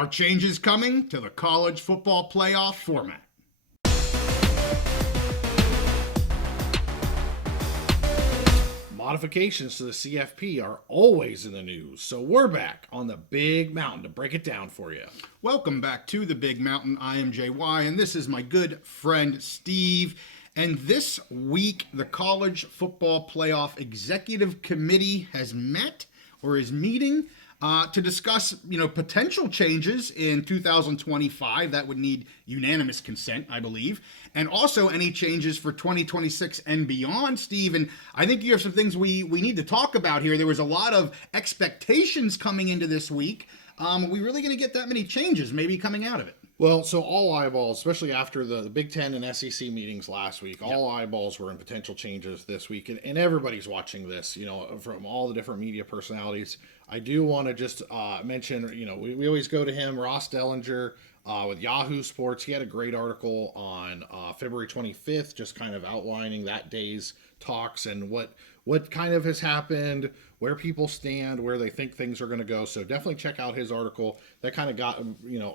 Are changes coming to the college football playoff format? Modifications to the CFP are always in the news, so we're back on the Big Mountain to break it down for you. Welcome back to the Big Mountain. I am JY, and this is my good friend Steve. And this week, the College Football Playoff Executive Committee has met or is meeting to discuss, potential changes in 2025 that would need unanimous consent, I believe, and also any changes for 2026 and beyond, Steve. And I think you have some things we need to talk about here. There was a lot of expectations coming into this week. Are we really going to get that many changes maybe coming out of it? Well, so all eyeballs, especially after the Big Ten and SEC meetings last week, all eyeballs were in potential changes this week. And everybody's watching this, from all the different media personalities. I do want to just mention, we always go to him, Ross Dellinger, with Yahoo Sports. He had a great article on February 25th, just kind of outlining that day's talks and what kind of has happened, where people stand, where they think things are going to go. So definitely check out his article. That kind of got,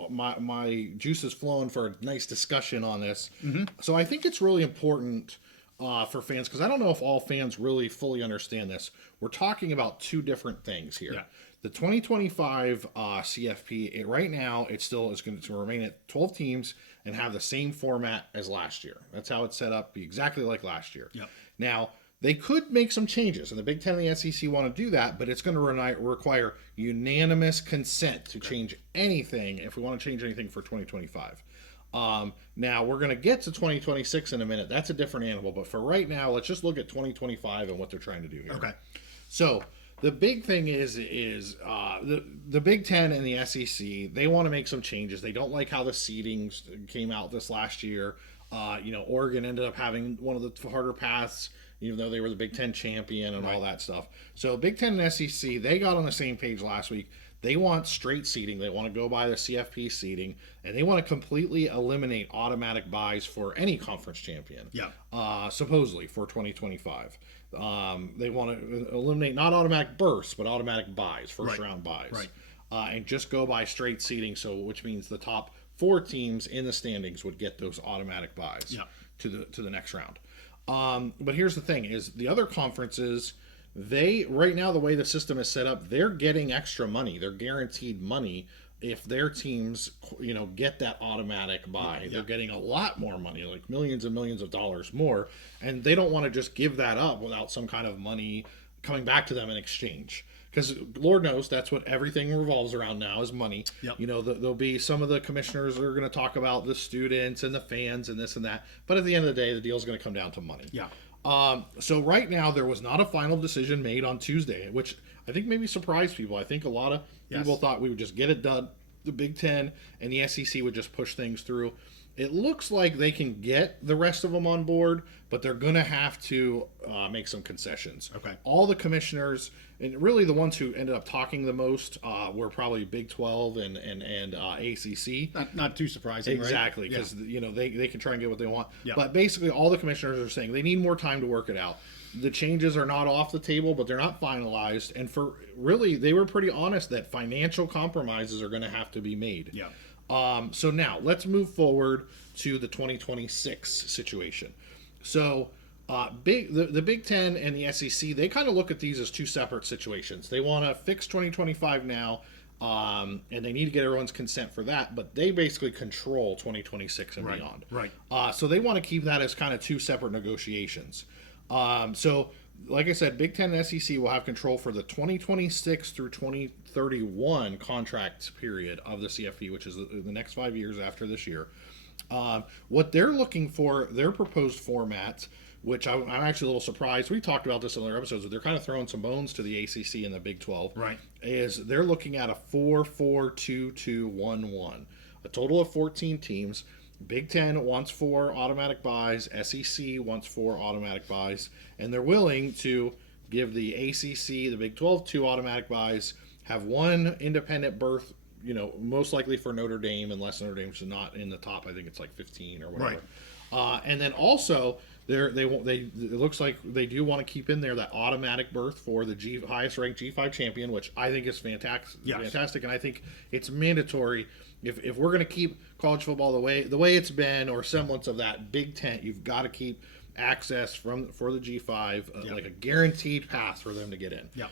my juices flowing for a nice discussion on this. Mm-hmm. So I think it's really important for fans, because I don't know if all fans really fully understand this. We're talking about two different things here. Yeah. The 2025 CFP, right now, it still is going to remain at 12 teams and have the same format as last year. That's how it's set up, be exactly like last year. Yep. Now, they could make some changes, and the Big Ten and the SEC want to do that, but it's going to require unanimous consent to change anything if we want to change anything for 2025. Now, we're going to get to 2026 in a minute. That's a different animal, but for right now, let's just look at 2025 and what they're trying to do here. Okay. So, the big thing is the Big Ten and the SEC, they want to make some changes. They don't like how the seedings came out this last year. Oregon ended up having one of the harder paths, even though they were the Big Ten champion and all that stuff. So Big Ten and SEC, they got on the same page last week. They want straight seeding. They want to go by the CFP seeding, and they want to completely eliminate automatic buys for any conference champion. Yeah. Supposedly for 2025. They want to eliminate not automatic berths, but automatic buys, first round buys. Right. And just go by straight seeding, which means the top 4 teams in the standings would get those automatic buys to the next round. But here's the thing: is the other conferences, right now the way the system is set up, they're getting extra money. They're guaranteed money if their teams, get that automatic buy. Yeah. They're getting a lot more money, like millions and millions of dollars more, and they don't want to just give that up without some kind of money coming back to them in exchange. Because Lord knows that's what everything revolves around now is money. Yep. There'll be some of the commissioners that are going to talk about the students and the fans and this and that. But at the end of the day, the deal's going to come down to money. Yeah. So right now, there was not a final decision made on Tuesday, which I think maybe surprised people. I think a lot of people thought we would just get it done. The Big Ten and the SEC would just push things through. It looks like they can get the rest of them on board, but they're going to have to make some concessions. Okay. All the commissioners, and really the ones who ended up talking the most were probably Big 12 and ACC. Not too surprising, exactly, because they can try and get what they want. Yeah. But basically all the commissioners are saying they need more time to work it out. The changes are not off the table, but they're not finalized. And they were pretty honest that financial compromises are going to have to be made. Yeah. So now let's move forward to the 2026 situation. So the Big Ten and the SEC, they kind of look at these as two separate situations. They want to fix 2025 now, and they need to get everyone's consent for that, but they basically control 2026 and beyond. Right. So they want to keep that as kind of two separate negotiations. So like I said, Big Ten and SEC will have control for the 2026 through 2031 contract period of the CFP, which is the next 5 years after this year. What they're looking for, their proposed format, which I'm actually a little surprised. We talked about this in other episodes, but they're kind of throwing some bones to the ACC and the Big 12. Right. Is they're looking at a 4-4-2-2-1-1, a total of 14 teams. Big Ten wants 4 automatic buys. SEC wants 4 automatic buys. And they're willing to give the ACC, the Big 12, 2 automatic buys, have 1 independent berth, most likely for Notre Dame, unless Notre Dame's not in the top. I think it's like 15 or whatever. Right. And then also, It looks like they do want to keep in there that automatic berth for the highest ranked G5 champion, which I think is fantastic. Yes. Fantastic, and I think it's mandatory. If we're going to keep college football the way it's been, or semblance of that Big Ten, you've got to keep access for the G5, like a guaranteed path for them to get in. Yeah.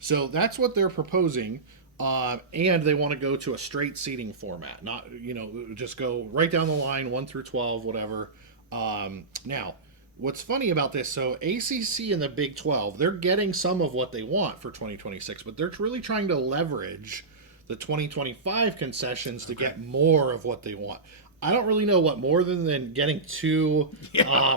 So that's what they're proposing. And they want to go to a straight seeding format, not, just go right down the line, 1 through 12, whatever. Now, what's funny about this, so ACC and the Big 12, they're getting some of what they want for 2026, but they're really trying to leverage the 2025 concessions to get more of what they want. I don't really know what more than getting 2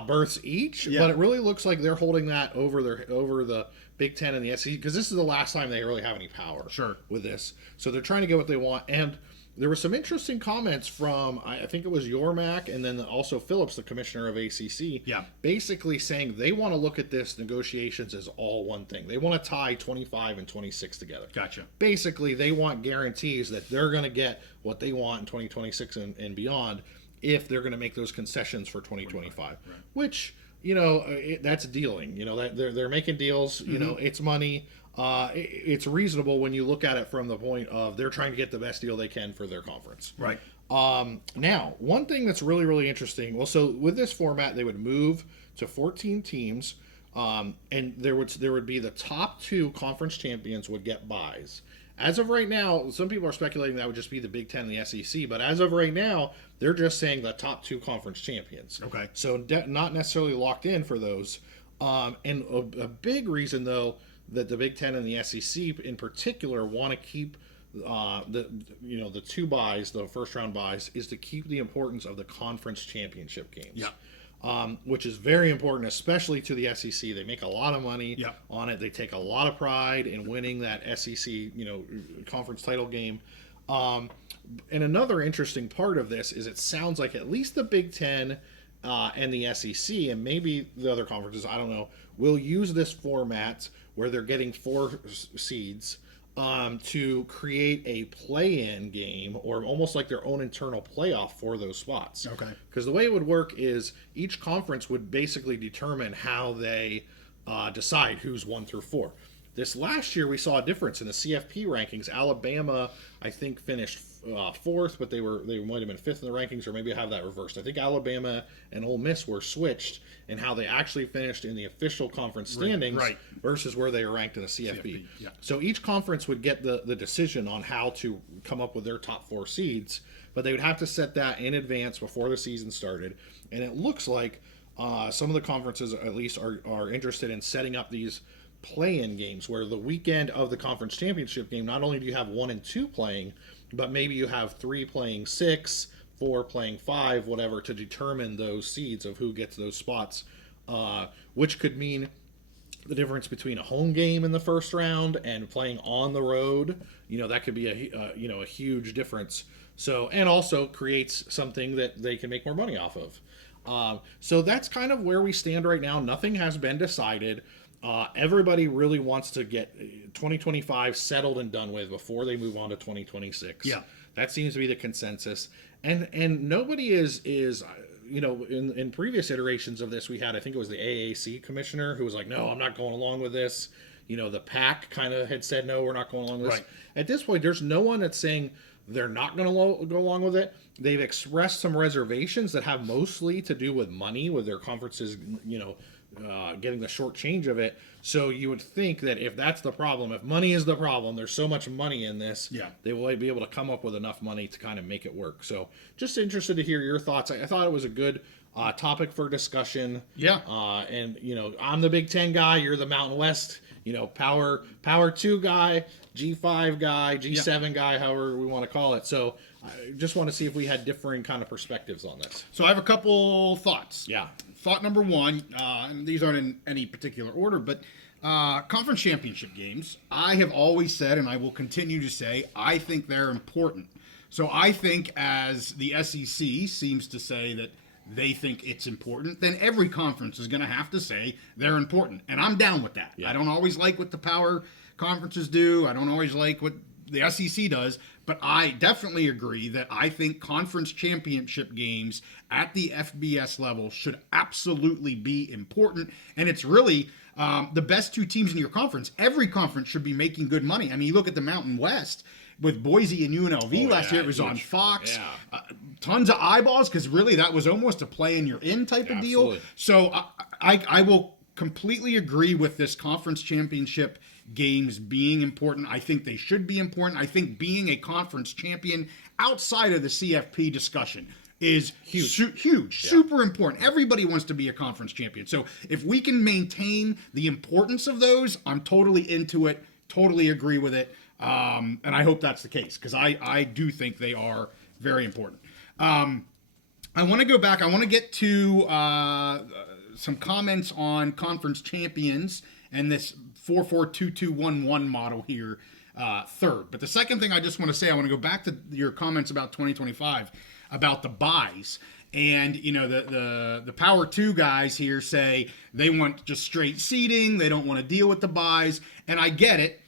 berths each, but it really looks like they're holding that over the Big Ten and the SEC, because this is the last time they really have any power with this. So they're trying to get what they want. And there were some interesting comments from, I think it was Yormack, and then also Phillips, the commissioner of ACC, basically saying they want to look at this negotiations as all one thing. They want to tie 25 and 26 together. Gotcha. Basically, they want guarantees that they're going to get what they want in 2026 and beyond if they're going to make those concessions for 2025, which, that's dealing. That they're making deals. It's money. It's reasonable when you look at it from the point of they're trying to get the best deal they can for their conference. Right. Now, one thing that's really, really interesting. Well, so with this format, they would move to 14 teams, and there would be the top 2 conference champions would get buys. As of right now, some people are speculating that would just be the Big Ten and the SEC, but as of right now, they're just saying the top 2 conference champions. Okay. So not necessarily locked in for those. And a big reason, though, that the Big Ten and the SEC in particular want to keep the 2 buys, the first round buys, is to keep the importance of the conference championship games. Yeah. Which is very important, especially to the SEC. They make a lot of money on it. They take a lot of pride in winning that SEC, conference title game. And another interesting part of this is it sounds like at least the Big Ten and the SEC, and maybe the other conferences, I don't know, will use this format where they're getting 4 seeds to create a play-in game, or almost like their own internal playoff for those spots. Okay. Because the way it would work is each conference would basically determine how they decide who's 1 through 4. This last year, we saw a difference in the CFP rankings. Alabama, I think, finished 4th, but they might have been 5th in the rankings, or maybe I have that reversed. I think Alabama and Ole Miss were switched in how they actually finished in the official conference standings versus where they were ranked in the CFP. Yeah. So each conference would get the decision on how to come up with their top 4 seeds, but they would have to set that in advance before the season started. And it looks like some of the conferences, at least, are interested in setting up these play-in games where the weekend of the conference championship game, not only do you have 1 and 2 playing, but maybe you have 3 playing 6, 4 playing 5, whatever, to determine those seeds of who gets those spots, which could mean the difference between a home game in the first round and playing on the road. That could be a huge difference. So, and also creates something that they can make more money off of. So that's kind of where we stand right now. Nothing has been decided. Everybody really wants to get 2025 settled and done with before they move on to 2026. Yeah. That seems to be the consensus. And nobody is in previous iterations of this, we had, I think it was the AAC commissioner who was like, no, I'm not going along with this. The PAC kind of had said, no, we're not going along with this. Right. At this point, there's no one that's saying they're not going to go along with it. They've expressed some reservations that have mostly to do with money, with their conferences, getting the short change of it. So you would think that if that's the problem, if money is the problem, there's so much money in this, they will be able to come up with enough money to kind of make it work. So just interested to hear your thoughts. I thought it was a good topic for discussion. Yeah. And I'm the Big Ten guy. You're the Mountain West, power 2 guy, G5 guy, G7 guy, however we want to call it. So I just want to see if we had differing kind of perspectives on this. So I have a couple thoughts. Yeah. Thought number 1, and these aren't in any particular order, but conference championship games, I have always said, and I will continue to say, I think they're important. So I think as the SEC seems to say that they think it's important, then every conference is going to have to say they're important. And I'm down with that. Yeah. I don't always like what the power conferences do. I don't always like what the SEC does, but I definitely agree that I think conference championship games at the FBS level should absolutely be important. And it's really the best two teams in your conference. Every conference should be making good money. I mean, you look at the Mountain West with Boise and UNLV last year. It was on Fox. Yeah. Tons of eyeballs, because really that was almost a play and you're in type of deal. So I will completely agree with this conference championship games being important. I think they should be important. I think being a conference champion outside of the CFP discussion is huge, super important. Everybody wants to be a conference champion. So if we can maintain the importance of those, I'm totally into it, totally agree with it. And I hope that's the case, because I do think they are very important. I want to go back. I want to get to some comments on conference champions and this 4-4-2-2-1-1 model here third. But the second thing I just want to say, I want to go back to your comments about 2025, about the buys. And, you know, the Power 2 guys here say they want just straight seeding. They don't want to deal with the buys. And I get it.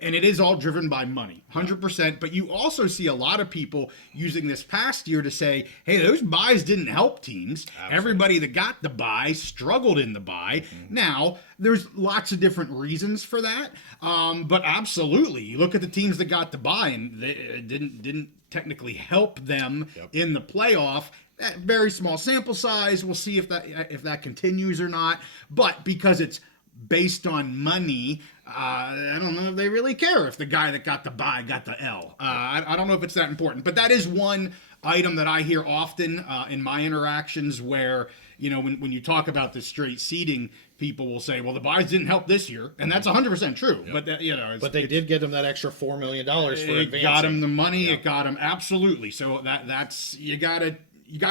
And it is all driven by money, 100%. But you also see a lot of people using this past year to say, hey, those buys didn't help teams. Absolutely. Everybody that got the buy struggled in the buy. Mm-hmm. Now, there's lots of different reasons for that. But absolutely, you look at the teams that got the buy and they didn't technically help them in the playoff. That very small sample size. We'll see if that continues or not. But because it's based on money, I don't know if they really care if the guy that got the bye got the L. I don't know if it's that important, but that is one item that I hear often in my interactions where, you know, when you talk about the straight seeding, people will say, well, the buys didn't help this year, and that's 100% true. Yep. But that, you know, but they did get him that extra $4 million for advancing. It got him the money. It got him absolutely. So that's you gotta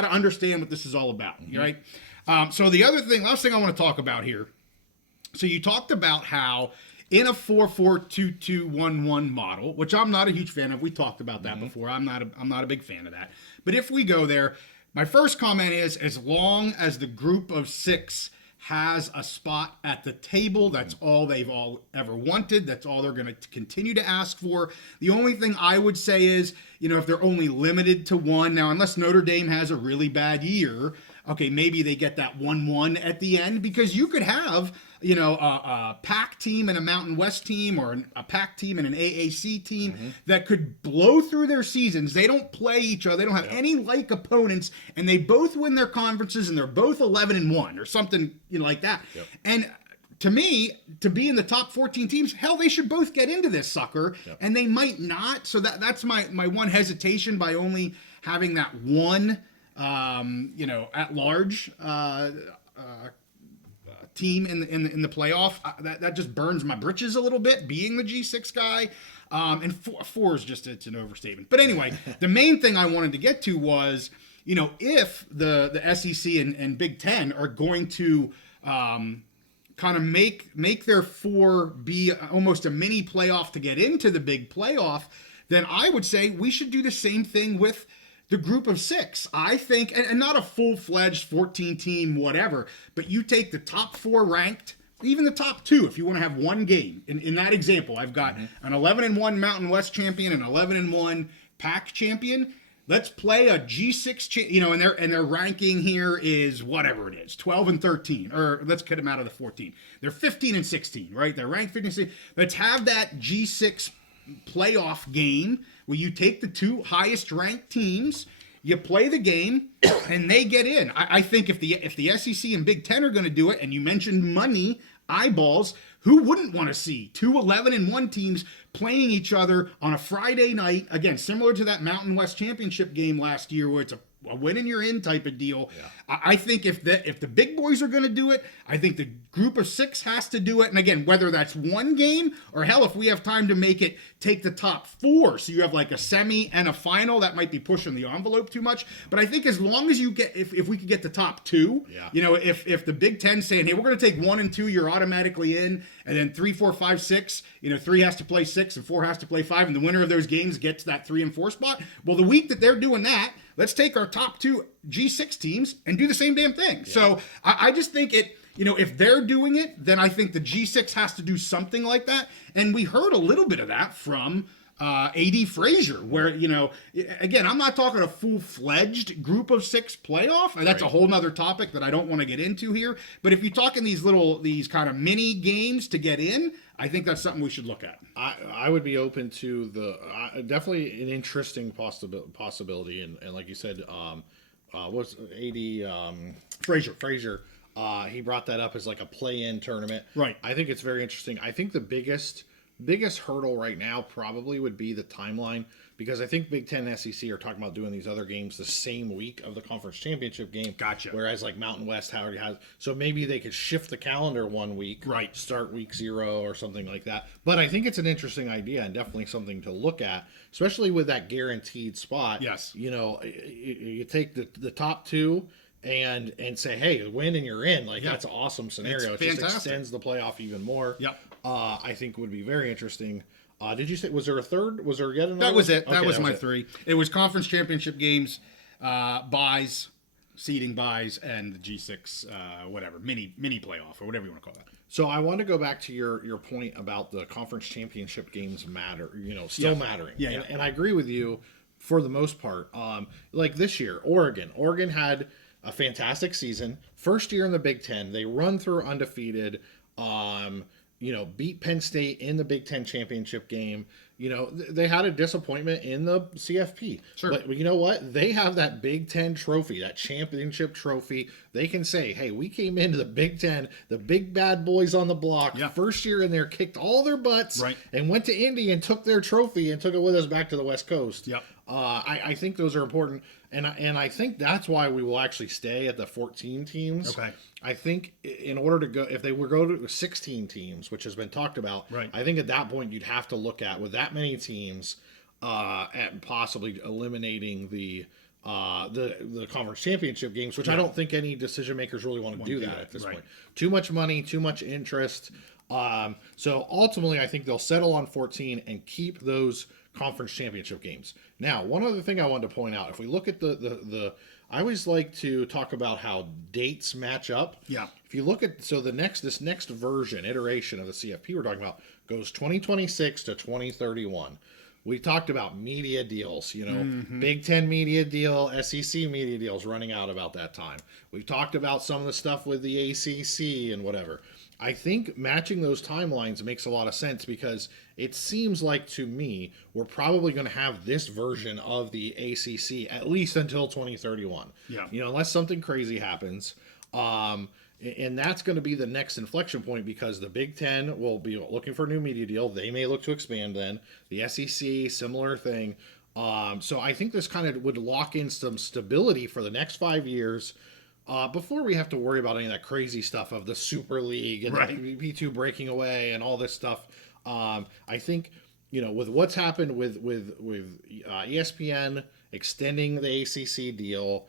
understand what this is all about, right? So the last thing I want to talk about here. So you talked about how in a 4-4-2-2-1-1 model, which I'm not a huge fan of. We talked about that before. I'm not a big fan of that. But if we go there, my first comment is, as long as the group of six has a spot at the table, that's all they've all ever wanted. That's all they're going to continue to ask for. The only thing I would say is, you know, if they're only limited to one, now unless Notre Dame has a really bad year, okay, maybe they get that 1-1 at the end, because you could have, you know, a PAC team and a Mountain West team, or a PAC team and an AAC team that could blow through their seasons. They don't play each other. They don't have any like opponents, and they both win their conferences, and they're both 11-1 or something, you know, like that. And to me, to be in the top 14 teams, hell, they should both get into this sucker, and they might not. So that's my one hesitation by only having that one, you know, at large team in the playoff. That just burns my britches a little bit, being the G6 guy. And four is just, it's an overstatement. But anyway, the main thing I wanted to get to was, you know, if the SEC and Big Ten are going to kind of make their four be almost a mini playoff to get into the big playoff, then I would say we should do the same thing with the group of six. I think, and not a full-fledged 14-team whatever, but you take the top four ranked, even the top two, if you want to have one game. In that example, I've got an 11-1 Mountain West champion, an 11-1 PAC champion. Let's play a G6, you know, and their ranking here is whatever it is, 12 and 13, or let's cut them out of the 14. They're 15 and 16, right? They're ranked 15 and 16. Let's have that G6 playoff game where you take the two highest ranked teams, you play the game, and they get in. I think if the SEC and Big Ten are going to do it, and you mentioned money, eyeballs, who wouldn't want to see two 11-1 teams playing each other on a Friday night? Again, similar to that Mountain West Championship game last year, where it's a win and you're in type of deal. I think if the big boys are going to do it, I think the group of six has to do it. And again, whether that's one game, or hell, if we have time to make it, take the top four, so you have like a semi and a final, that might be pushing the envelope too much. But I think as long as you get, if we could get the top two, you know, if the Big Ten saying, hey, we're going to take 1 and 2, you're automatically in, and then 3, 4, 5, 6, you know, 3 has to play 6 and 4 has to play 5, and the winner of those games gets that 3 and 4 spot. Well, the week that they're doing that, let's take our top two G6 teams and do the same damn thing. So I just think it, you know, if they're doing it, then I think the G6 has to do something like that. And we heard a little bit of that from AD Frazier, where, again, I'm not talking a full-fledged group of 6 playoff. That's a whole nother topic that I don't want to get into here. But if you're talking these kind of mini games to get in, I think that's something we should look at. I would be open to definitely an interesting possibility. And like you said, what's AD Frazier. He brought that up as like a play-in tournament. Right. I think it's very interesting. I think the biggest hurdle right now probably would be the timeline, because I think Big Ten and SEC are talking about doing these other games the same week of the conference championship game. Gotcha. Whereas like Mountain West already has, so maybe they could shift the calendar 1 week, right? Start week 0 or something like that. But I think it's an interesting idea and definitely something to look at, especially with that guaranteed spot. Yes. You take the top 2 and say, hey, win and you're in. That's an awesome scenario. It just extends the playoff even more. Yep. I think would be very interesting. Did you say, was there a third? Was there yet another? That was it. Okay, that was my 3. It was conference championship games, buys, seeding buys, and the G6, whatever, mini playoff or whatever you want to call it. So I want to go back to your point about the conference championship games still mattering. Yeah. And I agree with you for the most part. Like this year, Oregon had a fantastic season. First year in the Big Ten, they run through undefeated. Beat Penn State in the Big Ten championship game. They had a disappointment in the CFP. Sure. But you know what? They have that Big Ten trophy, that championship trophy. They can say, hey, we came into the Big Ten, the big bad boys on the block. Yeah. First year in there, kicked all their butts, right, and went to Indy and took their trophy and took it with us back to the West Coast. Yep. I think those are important. And I think that's why we will actually stay at the 14 teams. Okay. I think in order to go, if they were go to 16 teams, which has been talked about, right, I think at that point you'd have to look at, with that many teams, at possibly eliminating the conference championship games, which I don't think any decision makers really want to do that at this point. Too much money, too much interest. So ultimately, I think they'll settle on 14 and keep those conference championship games. Now, one other thing I wanted to point out, if we look at the I always like to talk about how dates match up. Yeah. If you look at, this next iteration of the CFP we're talking about goes 2026 to 2031. We talked about media deals, Big Ten media deal, SEC media deals running out about that time. We've talked about some of the stuff with the ACC and whatever. I think matching those timelines makes a lot of sense, because it seems like, to me, we're probably going to have this version of the ACC at least until 2031. Yeah. Unless something crazy happens. And that's going to be the next inflection point, because the Big Ten will be looking for a new media deal. They may look to expand then. The SEC, similar thing. So I think this kind of would lock in some stability for the next 5 years, before we have to worry about any of that crazy stuff of the Super League and the P2 breaking away and all this stuff. I think, with what's happened with ESPN extending the ACC deal,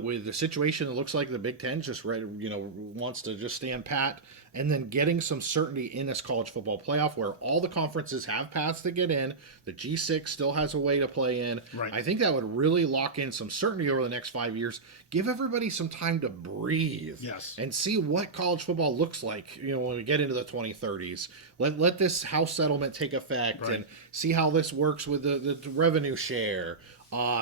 with the situation, it looks like the Big Ten just wants to just stand pat, and then getting some certainty in this college football playoff where all the conferences have paths to get in. The G6 still has a way to play in. Right. I think that would really lock in some certainty over the next 5 years. Give everybody some time to breathe. Yes. And see what college football looks like, when we get into the 2030s. Let this House settlement take effect, and see how this works with the revenue share.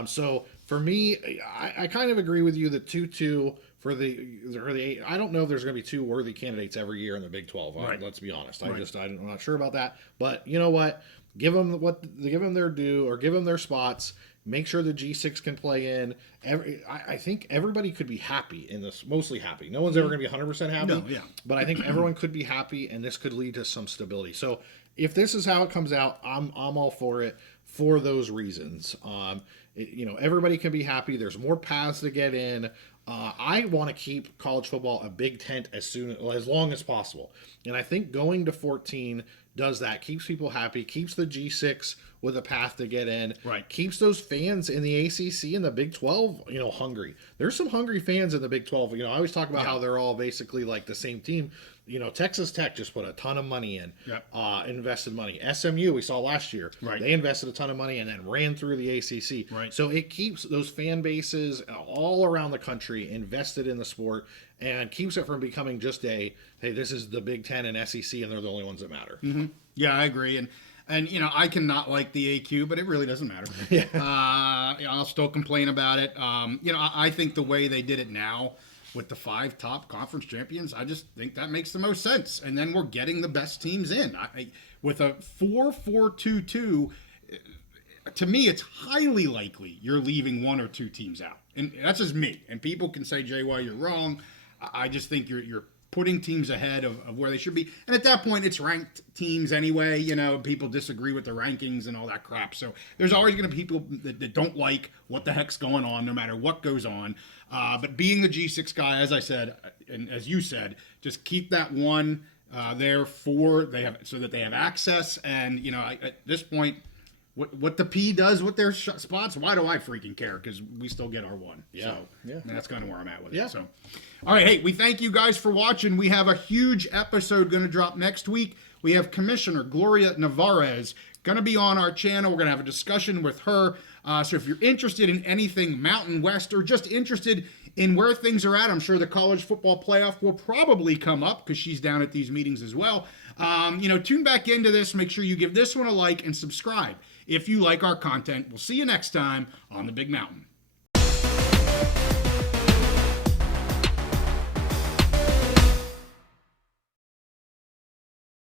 So for me, I kind of agree with you that 2-2 for the I don't know if there's going to be 2 worthy candidates every year in the Big 12. Let's be honest. I'm not sure about that. But you know what? Give them their due, or give them their spots. Make sure the G6 can play in. I think everybody could be happy in this, mostly happy. No one's ever going to be 100% happy. No, yeah. But I think everyone could be happy, and this could lead to some stability. So if this is how it comes out, I'm all for it for those reasons. Everybody can be happy. There's more paths to get in. I want to keep college football a big tent as long as possible. And I think going to 14 does that. Keeps people happy, keeps the G6 with a path to get in, keeps those fans in the ACC and the Big 12, hungry. There's some hungry fans in the Big 12. I always talk about how they're all basically like the same team. Texas Tech just put a ton of money in, invested money. SMU, we saw last year, they invested a ton of money and then ran through the ACC. So it keeps those fan bases all around the country invested in the sport, and keeps it from becoming just hey, this is the Big Ten and SEC, and they're the only ones that matter. Mm-hmm. Yeah, I agree. And And, I cannot like the AQ, but it really doesn't matter. Yeah. I'll still complain about it. I think the way they did it now with the 5 top conference champions, I just think that makes the most sense. And then we're getting the best teams in. With a 4-4-2-2, to me, it's highly likely you're leaving 1 or 2 teams out. And that's just me. And people can say, Jay, why you're wrong. I just think you're putting teams ahead of where they should be. And at that point, it's ranked teams anyway. People disagree with the rankings and all that crap. So there's always going to be people that don't like what the heck's going on, no matter what goes on. But being the G6 guy, as I said, and as you said, just keep that one there so that they have access. And, at this point, what the P does with their spots, why do I freaking care? Because we still get our one. Yeah. So yeah. that's kind of where I'm at with Yeah. it. So, all right. Hey, we thank you guys for watching. We have a huge episode going to drop next week. We have Commissioner Gloria Navarez going to be on our channel. We're going to have a discussion with her. So if you're interested in anything Mountain West or just interested in where things are at, I'm sure the college football playoff will probably come up because she's down at these meetings as well. Tune back into this. Make sure you give this one a like and subscribe if you like our content. We'll see you next time on the Big Mountain.